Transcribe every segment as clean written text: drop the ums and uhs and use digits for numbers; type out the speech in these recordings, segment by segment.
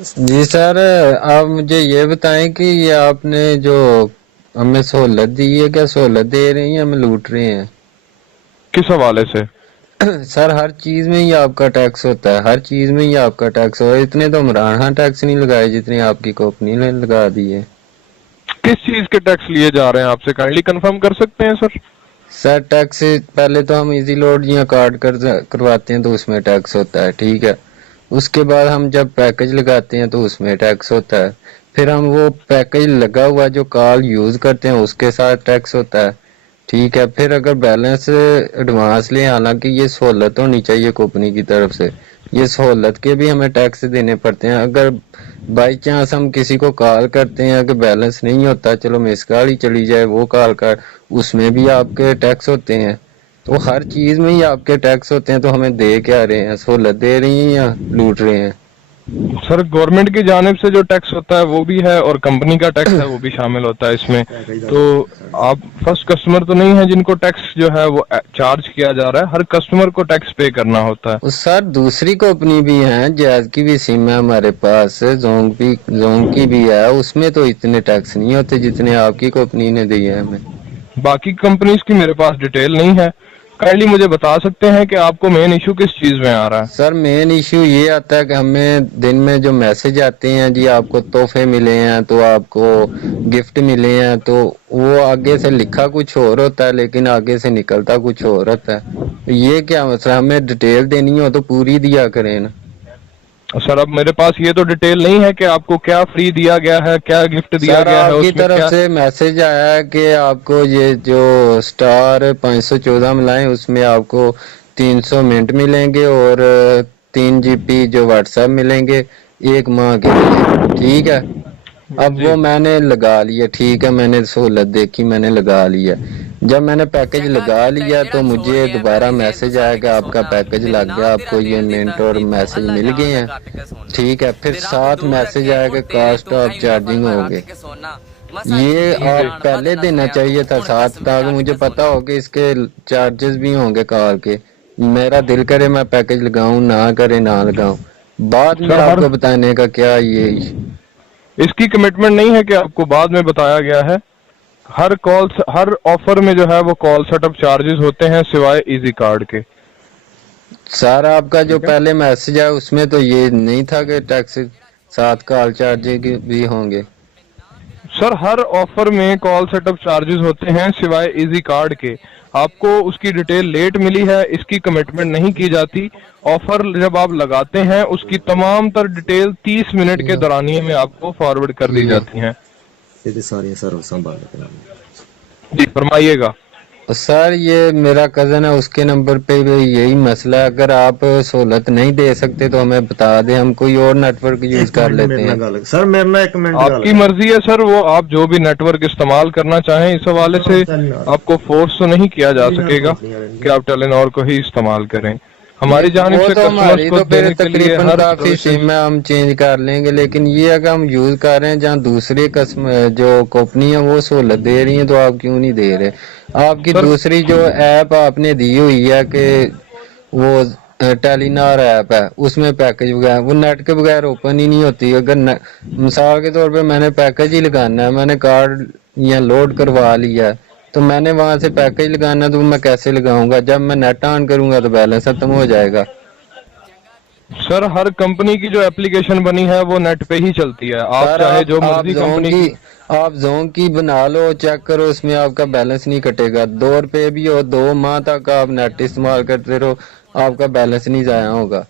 जी sir, आप मुझे ये बताएं कि ये आपने जो हमें सहूलत दी है, क्या सहूलत दे रही हैं, हमें लूट रहे हैं? किस हवाले से? सर, हर चीज में ही आपका टैक्स होता है, हर चीज में ही आपका टैक्स होता है। इतने तो इमरान टैक्स नहीं लगाए जितने आपकी कंपनी ने लगा दिए। किस चीज के टैक्स लिए जा रहे हैं आपसे काइंडली कंफर्म कर सकते हैं सर? सर, टैक्स पहले तो हम इजी लोड या कार्ड करवाते हैं तो उसमें टैक्स होता है, ठीक है। उसके बाद हम जब पैकेज लगाते हैं तो उसमें टैक्स होता है। फिर हम वो पैकेज लगा हुआ जो कॉल यूज करते हैं उसके साथ टैक्स होता है, ठीक है। फिर अगर बैलेंस एडवांस लें, हालांकि ये सहूलत होनी चाहिए कंपनी की तरफ से, ये सहूलत के भी हमें टैक्स देने पड़ते हैं। अगर बाई चांस हम किसी को कॉल करते हैं कि बैलेंस नहीं होता, चलो मिस कॉल ही चली जाए, वो कॉल कर, उसमें भी आपके टैक्स होते हैं। तो हर चीज में ही आपके टैक्स होते हैं। तो हमें दे क्या रहे हैं, सहूलत दे रही हैं या लूट रहे हैं? सर गवर्नमेंट की जानिब से जो टैक्स होता है वो भी है और कंपनी का टैक्स है वो भी शामिल होता है इसमें। तो आप फर्स्ट कस्टमर तो नहीं है जिनको टैक्स जो है वो चार्ज किया जा रहा है, हर कस्टमर को टैक्स पे करना होता है। उस सर, दूसरी कंपनी भी है, जैज की भी सिम है हमारे पास, जोंग की भी है, उसमें तो इतने टैक्स नहीं होते जितने आपकी कंपनी ने दिए है हमें। बाकी कंपनीज की मेरे पास डिटेल नहीं है, काइंडली मुझे बता सकते हैं कि आपको मेन इशू किस चीज में आ रहा है? सर, मेन इश्यू ये आता है कि हमें दिन में जो मैसेज आते हैं, जी आपको तोहफे मिले हैं, तो आपको गिफ्ट मिले हैं, तो वो आगे से लिखा कुछ और होता है लेकिन आगे से निकलता कुछ और होता है। ये क्या मसला, हमें डिटेल देनी हो तो पूरी दिया करें ना। सर अब मेरे पास ये तो डिटेल नहीं है कि आपको क्या फ्री दिया गया है, क्या गिफ्ट दिया सर, गया है, आपकी उसमें तरफ क्या। से मैसेज आया है कि आपको ये जो स्टार 514 मिलाएं, उसमें आपको 300 मिनट मिलेंगे और 3 GB जो व्हाट्सएप मिलेंगे 1 माह के लिए, ठीक है। अब जी। वो मैंने लगा लिया, ठीक है, मैंने सहूलत देखी, मैंने लगा लिया। जब मैंने पैकेज लगा लिया तो मुझे दोबारा मैसेज आया कि आपका पैकेज लग गया, आपको ये मिनट और मैसेज मिल गए हैं, ठीक है। फिर साथ मैसेज आया कि कास्ट ऑफ चार्जिंग हो गए। ये जी। आप पहले देना चाहिए था साथ, ताकि मुझे पता हो कि इसके चार्जेस भी होंगे कार के। मेरा दिल करे मैं पैकेज लगाऊं, ना करे ना लगाऊं, बाद में सर हर आपको बताने का क्या ये। इसकी कमिटमेंट नहीं है कि आपको बाद में बताया गया है। हर कॉल हर ऑफर में जो है वो कॉल सेटअप चार्जेस होते हैं सिवाय इजी कार्ड के। सर, आपका जो ठीक है। पहले मैसेज है उसमें तो ये नहीं था कि टैक्स साथ कॉल चार्जेस भी होंगे। सर हर ऑफर में कॉल सेटअप चार्जेस होते हैं सिवाय इजी कार्ड के। आपको उसकी डिटेल लेट मिली है, इसकी कमिटमेंट नहीं की जाती। ऑफर जब आप लगाते हैं उसकी तमाम तर डिटेल 30 मिनट के दौरानिए में आपको फॉरवर्ड कर दी ये जाती हैं। ये सारी सर्व संभाल के जी फरमाइएगा। सर, ये मेरा कजन है, उसके नंबर पे भी यही मसला है। अगर आप सहूलत नहीं दे सकते तो हमें बता दें, हम कोई और नेटवर्क यूज एक कर मिनट लेते मेरे हैं। ਨਾਲ ਗੱਲ सर मेरे ਨਾਲ एक मिनट ਗੱਲ आपकी मर्जी है सर, वो आप जो भी नेटवर्क इस्तेमाल करना चाहें, इस हवाले से आपको फोर्स तो नहीं किया जा सकेगा कि आप टेलीनॉर को ही इस्तेमाल करें। हमारी जानिब वो से तो कस्टमर्स हमारी को तो फिर देने के लिए तकरीबन हर काफी सर्विसेज। सिम है, हम चेंज कर लेंगे, लेकिन ये अगर हम यूज कर रहे हैं जहाँ दूसरी कस्टमर जो कंपनी है वो सहूलत दे रही है, तो आप क्यों नहीं दे रहे? आपकी सर दूसरी जो ऐप आपने दी हुई है कि वो टेलीनॉर ऐप है, उसमें पैकेज वगैरह वो नेट के बगैर ओपन ही नहीं होती। अगर मिसाल के तौर पे मैंने पैकेज ही लगाना है, मैंने कार्ड या लोड करवा लिया है, तो मैंने वहां से पैकेज लगाना, तो मैं कैसे लगाऊंगा? जब मैं नेट ऑन करूंगा तो बैलेंस खत्म हो जाएगा। सर हर कंपनी की जो एप्लीकेशन बनी है वो नेट पे ही चलती है, आप सर, चाहे आप जो आप मर्जी जोन कंपनी की की। आप जोन की बना लो, चेक करो, उसमें आपका बैलेंस नहीं कटेगा। 2 रुपए भी हो, 2 माह तक आप नेट इस्तेमाल करते रहो, आपका बैलेंस नहीं जाया होगा।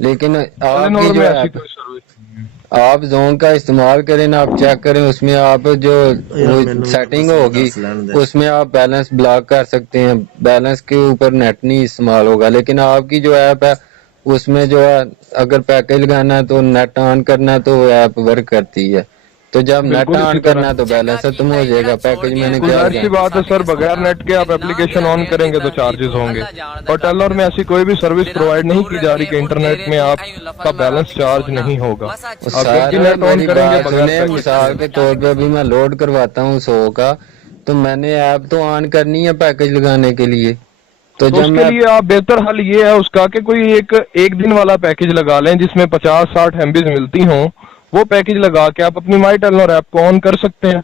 लेकिन आपकी टेलीनॉर जो में ऐसी ऐप, कोई सर्विस नहीं है। आप जोन का इस्तेमाल करें ना, आप चेक करें, उसमें आप जो यार वो मैंने सेटिंग बस होगी, दस लैंड दे उसमें आप बैलेंस ब्लॉक कर सकते हैं, बैलेंस के ऊपर नेट नहीं इस्तेमाल होगा। लेकिन आपकी जो ऐप है उसमें जो है, अगर पैकेज लगाना है तो नेट ऑन करना है तो वो ऐप वर्क करती है, तो जब नेट बिल्कुल इसी ऑन करना है तरह तो बैलेंस खत्म हो जाएगा, पैकेज मैंने बिल्कुल क्या ऐसी लगाना। बात है सर, बगैर नेट के आप एप्लीकेशन ऑन करेंगे तो चार्जेस होंगे। और टेलर में ऐसी कोई भी सर्विस प्रोवाइड नहीं की जा रही कि इंटरनेट में आपका बैलेंस चार्ज नहीं होगा। आप जब भी सर, नेट ऑन मेरी करेंगे बात बगैर सुने, पैकेज के। मिसाल के तौर पे अभी मैं लोड करवाता हूँ 100 का, तो मैंने ऐप तो ऑन करनी है पैकेज लगाने के लिए। तो तो जब उसके मैं लिए आप बेहतर हल ये है उसका कि कोई एक दिन वाला पैकेज लगा लें जिसमें 50-60 एमबीज मिलती हों। वो पैकेज लगा के आप अपनी माई टेलनर ऐप को ऑन कर सकते हैं।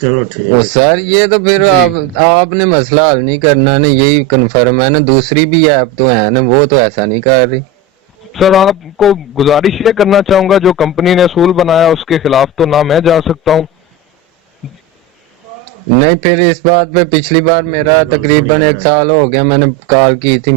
चलो ठीक वो है। सर ये तो फिर जी आपने मसला हल नहीं करना ना, यही कन्फर्म है ना। दूसरी भी ऐप तो है ना, वो तो ऐसा नहीं कर रही। सर, आपको गुजारिश ये करना चाहूंगा, जो कंपनी ने असूल बनाया उसके खिलाफ तो ना मैं जा सकता हूँ। नहीं, फिर इस बात पे पिछली बार मेरा तकरीबन 1 साल हो गया, मैंने कॉल की थी,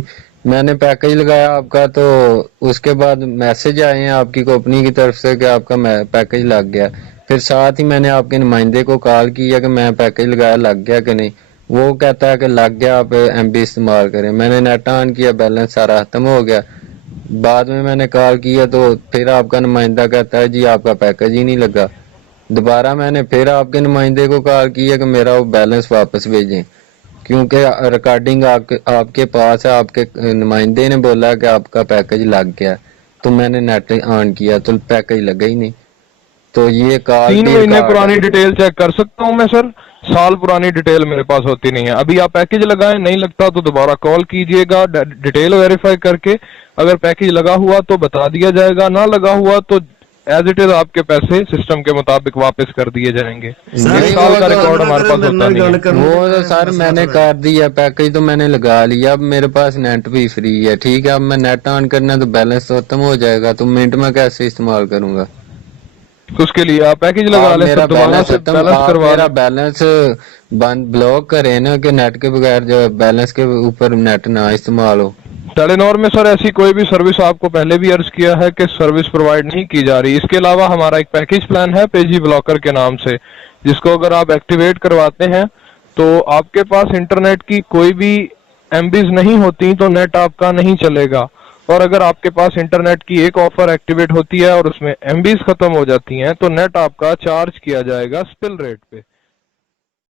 मैंने पैकेज लगाया आपका, तो उसके बाद मैसेज आए हैं आपकी कंपनी की तरफ से कि आपका पैकेज लग गया। फिर साथ ही मैंने आपके नुमाइंदे को कॉल किया कि मैं पैकेज लगाया, लग गया कि नहीं। वो कहता है कि लग गया, आप एमबी इस्तेमाल करें। मैंने नेट ऑन किया, बैलेंस सारा खत्म हो गया। बाद में मैंने कॉल किया तो फिर आपका नुमाइंदा कहता है जी आपका पैकेज ही नहीं लगा। दोबारा मैंने फिर आपके नुमाइंदे को कॉल किया कि मेरा वो बैलेंस वापस भेजें, क्योंकि रिकॉर्डिंग आपके पास है। आपके नुमाइंदे ने बोला कि आपका पैकेज लग गया, तो मैंने नेट ऑन किया तो पैकेज लगा ही नहीं। तो ये कॉल 3 भी महीने रिकॉर्ड पुरानी है। डिटेल चेक कर सकता हूँ मैं सर? साल पुरानी डिटेल मेरे पास होती नहीं है। अभी आप पैकेज लगाएं, नहीं लगता तो दोबारा कॉल कीजिएगा, डिटेल वेरीफाई करके अगर पैकेज लगा हुआ तो बता दिया जाएगा, ना लगा हुआ तो एज इट इज आपके पैसे सिस्टम के मुताबिक वापस कर दिए जाएंगे। नहीं, एक साल का वो तो रिकॉर्ड हमारे पास होता नहीं है। वो तो सर मैंने कर दिया, पैकेज तो मैंने लगा लिया। अब मेरे पास नेट भी फ्री है, ठीक है। अब मैं नेट ऑन करना तो बैलेंस तो खत्म हो जाएगा, तो मिनट में कैसे इस्तेमाल करूंगा? तो उसके लिए आप पैकेज लगा आप लें मेरा सर, दोबारा बैलेंस से खत्म, बैलेंस आप करवा मेरा लें। बैलेंस बंद ब्लॉक करें ना, कि नेट के बगैर जो बैलेंस के ऊपर नेट ना इस्तेमाल हो। टेलीनॉर में सर ऐसी कोई भी सर्विस आपको पहले भी अर्ज किया है कि सर्विस प्रोवाइड नहीं की जा रही। इसके अलावा हमारा एक पैकेज प्लान है पेजी ब्लॉकर के नाम से, जिसको अगर आप एक्टिवेट करवाते हैं तो आपके पास इंटरनेट की कोई भी एमबीज नहीं होती तो नेट आपका नहीं चलेगा। और अगर आपके पास इंटरनेट की एक ऑफर एक्टिवेट होती है और उसमें एमबीज खत्म हो जाती हैं तो नेट आपका चार्ज किया जाएगा स्पिल रेट पे।